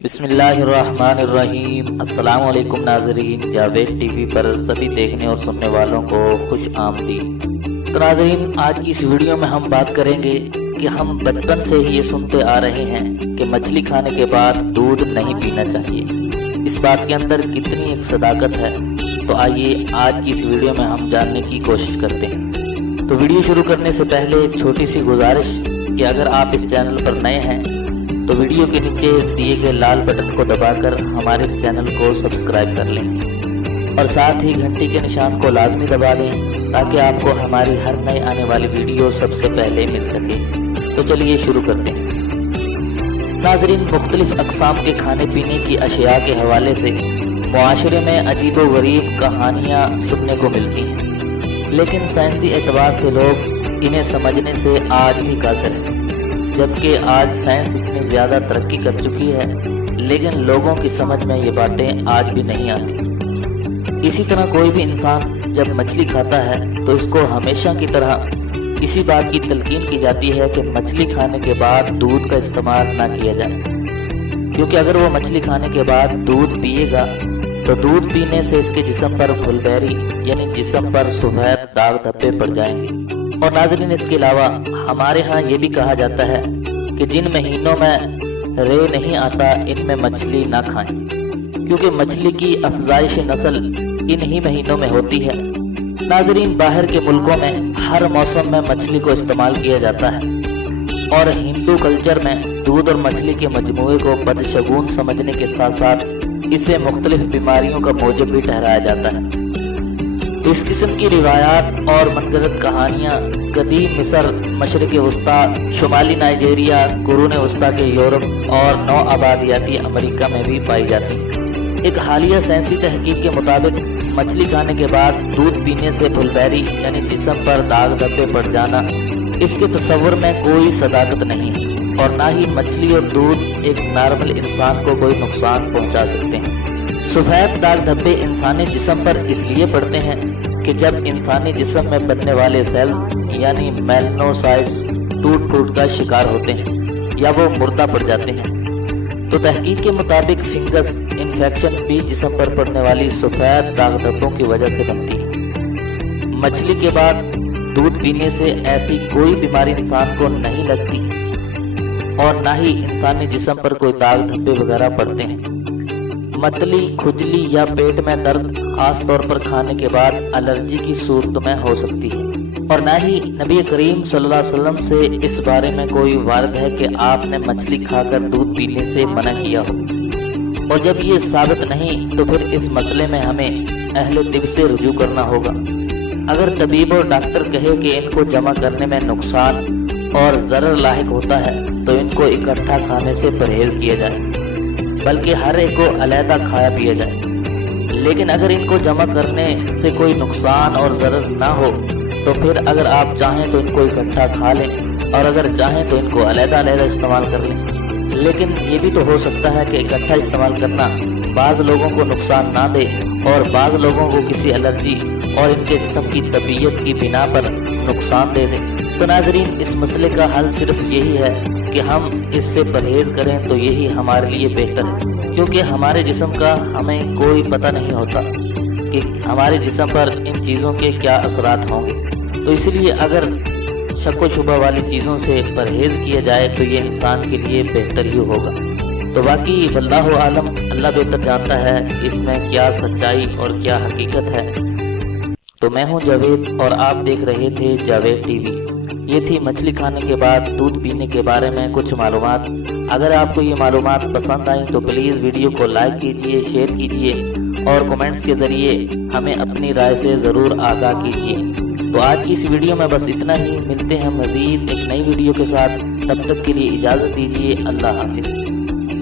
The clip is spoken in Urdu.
بسم اللہ الرحمن الرحیم۔ السلام علیکم ناظرین، جاوید ٹی وی پر سبھی دیکھنے اور سننے والوں کو خوش آمدید۔ تو ناظرین، آج کی اس ویڈیو میں ہم بات کریں گے کہ ہم بچپن سے ہی یہ سنتے آ رہے ہیں کہ مچھلی کھانے کے بعد دودھ نہیں پینا چاہیے۔ اس بات کے اندر کتنی ایک صداقت ہے، تو آئیے آج کی اس ویڈیو میں ہم جاننے کی کوشش کرتے ہیں۔ تو ویڈیو شروع کرنے سے پہلے ایک چھوٹی سی گزارش کہ اگر آپ اس چینل پر نئے ہیں تو ویڈیو کے نیچے دیے گئے لال بٹن کو دبا کر ہمارے اس چینل کو سبسکرائب کر لیں اور ساتھ ہی گھنٹی کے نشان کو لازمی دبا دیں تاکہ آپ کو ہماری ہر نئے آنے والی ویڈیو سب سے پہلے مل سکے۔ تو چلیے شروع کرتے ہیں۔ ناظرین، مختلف اقسام کے کھانے پینے کی اشیاء کے حوالے سے معاشرے میں عجیب و غریب کہانیاں سننے کو ملتی ہیں، لیکن سائنسی اعتبار سے لوگ انہیں سمجھنے سے آج بھی قاصر ہیں۔ جبکہ آج سائنس اتنی زیادہ ترقی کر چکی ہے، لیکن لوگوں کی سمجھ میں یہ باتیں آج بھی نہیں آتی۔ اسی طرح کوئی بھی انسان جب مچھلی کھاتا ہے تو اس کو ہمیشہ کی طرح اسی بات کی تلقین کی جاتی ہے کہ مچھلی کھانے کے بعد دودھ کا استعمال نہ کیا جائے، کیونکہ اگر وہ مچھلی کھانے کے بعد دودھ پیے گا تو دودھ پینے سے اس کے جسم پر پھلبیری یعنی جسم پر سفید داغ دھبے پڑ جائیں گے۔ اور ناظرین، اس کے علاوہ ہمارے ہاں یہ بھی کہا جاتا ہے کہ جن مہینوں میں رے نہیں آتا ان میں مچھلی نہ کھائیں، کیونکہ مچھلی کی افزائش نسل انہی مہینوں میں ہوتی ہے۔ ناظرین، باہر کے ملکوں میں ہر موسم میں مچھلی کو استعمال کیا جاتا ہے، اور ہندو کلچر میں دودھ اور مچھلی کے مجموعے کو بدشگون سمجھنے کے ساتھ ساتھ اسے مختلف بیماریوں کا موجب بھی ٹھہرایا جاتا ہے۔ تو اس قسم کی روایات اور من گھڑت کہانیاں قدیم مصر، مشرق وسطی، شمالی نائجیریا، قرون وسطی کے یورپ اور نو آبادیاتی امریکہ میں بھی پائی جاتی ہیں۔ ایک حالیہ سائنسی تحقیق کے مطابق مچھلی کھانے کے بعد دودھ پینے سے پھلبیری یعنی جسم پر داغ دھبے پڑ جانا، اس کے تصور میں کوئی صداقت نہیں ہے، اور نہ ہی مچھلی اور دودھ ایک نارمل انسان کو کوئی نقصان پہنچا سکتے ہیں۔ سفید داغ دھبے انسانی جسم پر اس لیے پڑتے ہیں کہ جب انسانی جسم میں بننے والے سیل یعنی میلنوسائٹس ٹوٹ پھوٹ کا شکار ہوتے ہیں یا وہ مردہ پڑ جاتے ہیں، تو تحقیق کے مطابق فنگس انفیکشن بھی جسم پر پڑنے والی سفید داغ دھبوں کی وجہ سے بنتی ہے۔ مچھلی کے بعد دودھ پینے سے ایسی کوئی بیماری انسان کو نہیں لگتی، اور نہ ہی انسانی جسم پر کوئی داغ دھبے وغیرہ پڑتے ہیں۔ متلی، کھجلی یا پیٹ میں درد خاص طور پر کھانے کے بعد الرجی کی صورت میں ہو سکتی ہے، اور نہ ہی نبی کریم صلی اللہ علیہ وسلم سے اس بارے میں کوئی وارد ہے کہ آپ نے مچھلی کھا کر دودھ پینے سے منع کیا ہو۔ اور جب یہ ثابت نہیں تو پھر اس مسئلے میں ہمیں اہل طب سے رجوع کرنا ہوگا۔ اگر طبیب اور ڈاکٹر کہے کہ ان کو جمع کرنے میں نقصان اور ضرر لاحق ہوتا ہے تو ان کو اکٹھا کھانے سے پرہیز کیا جائے، بلکہ ہر ایک کو علیحدہ کھایا پیا جائے۔ لیکن اگر ان کو جمع کرنے سے کوئی نقصان اور ضرر نہ ہو تو پھر اگر آپ چاہیں تو ان کو اکٹھا کھا لیں، اور اگر چاہیں تو ان کو علیحدہ علیحدہ استعمال کر لیں۔ لیکن یہ بھی تو ہو سکتا ہے کہ اکٹھا استعمال کرنا بعض لوگوں کو نقصان نہ دے اور بعض لوگوں کو کسی الرجی اور ان کے جسم کی طبیعت کی بنا پر نقصان دے دے۔ تو ناظرین، اس مسئلے کا حل صرف یہی ہے کہ ہم اس سے پرہیز کریں تو یہی ہمارے لیے بہتر ہے، کیونکہ ہمارے جسم کا ہمیں کوئی پتہ نہیں ہوتا کہ ہمارے جسم پر ان چیزوں کے کیا اثرات ہوں گے۔ تو اسی لیے اگر شک و شبہ والی چیزوں سے پرہیز کیا جائے تو یہ انسان کے لیے بہتر ہی ہوگا۔ تو باقی واللہ عالم، اللہ بہتر جانتا ہے اس میں کیا سچائی اور کیا حقیقت ہے۔ تو میں ہوں جاوید اور آپ دیکھ رہے تھے جاوید ٹی وی۔ یہ تھی مچھلی کھانے کے بعد دودھ پینے کے بارے میں کچھ معلومات۔ اگر آپ کو یہ معلومات پسند آئیں تو پلیز ویڈیو کو لائک کیجئے، شیئر کیجئے اور کمنٹس کے ذریعے ہمیں اپنی رائے سے ضرور آگاہ کیجئے۔ تو آج کی اس ویڈیو میں بس اتنا ہی، ملتے ہیں مزید ایک نئی ویڈیو کے ساتھ، تب تک کے لیے اجازت دیجیے، اللہ حافظ۔